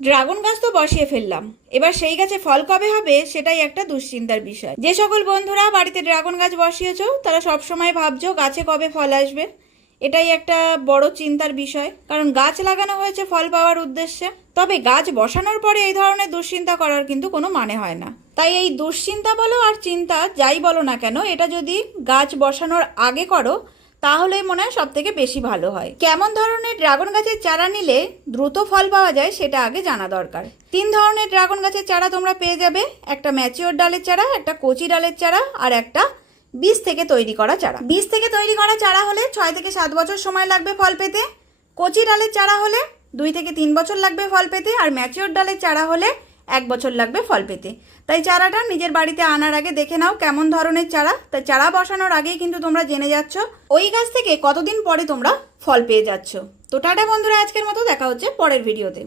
Dragon গাছ তো বসিয়ে ফেললাম, এবার সেই গাছে ফল কবে হবে সেটাই একটা দুশ্চিন্তার বিষয়। যে সকল বন্ধুরা বাড়িতে ড্রাগন গাছ বসিয়েছো তারা সবসময় ভাবছো গাছে কবে ফল আসবে, এটাই একটা বড় চিন্তার বিষয়। কারণ গাছ লাগানো হয়েছে ফল পাওয়ার উদ্দেশ্যে, তবে গাছ বসানোর পরে এই ধরনের দুশ্চিন্তা করার কিন্তু কোনো মানে হয় না। তাই এই দুশ্চিন্তা বলো আর চিন্তা যাই বলো না কেন, এটা যদি গাছ বসানোর আগে করো তাহলে মনে হয় সব থেকে বেশি ভালো হয়। কেমন ধরনের ড্রাগন গাছের চারা নিলে দ্রুত ফল পাওয়া যায় সেটা আগে জানা দরকার। 3 ধরনের ড্রাগন গাছের চারা তোমরা পেয়ে যাবে, একটা ম্যাচিওর ডালের চারা, একটা কচি ডালের চারা, আর একটা বীজ থেকে তৈরি করা চারা। বীজ থেকে তৈরি করা চারা হলে 6 থেকে 7 বছর সময় লাগবে ফল পেতে, কচি ডালের চারা হলে 2 থেকে 3 বছর লাগবে ফল পেতে, আর ম্যাচিওর ডালের চারা হলে 1 বছর লাগবে ফল পেতে। তাই চারাটা নিজের বাড়িতে আনার আগে দেখে নাও কেমন ধরনের চারা। তাই চারা বসানোর আগেই কিন্তু তোমরা জেনে যাচ্ছ ওই গাছ থেকে কতদিন পরে তোমরা ফল পেয়ে যাচ্ছ। তো টাটা বন্ধুরা, আজকের মতো দেখা হচ্ছে পরের ভিডিওতে।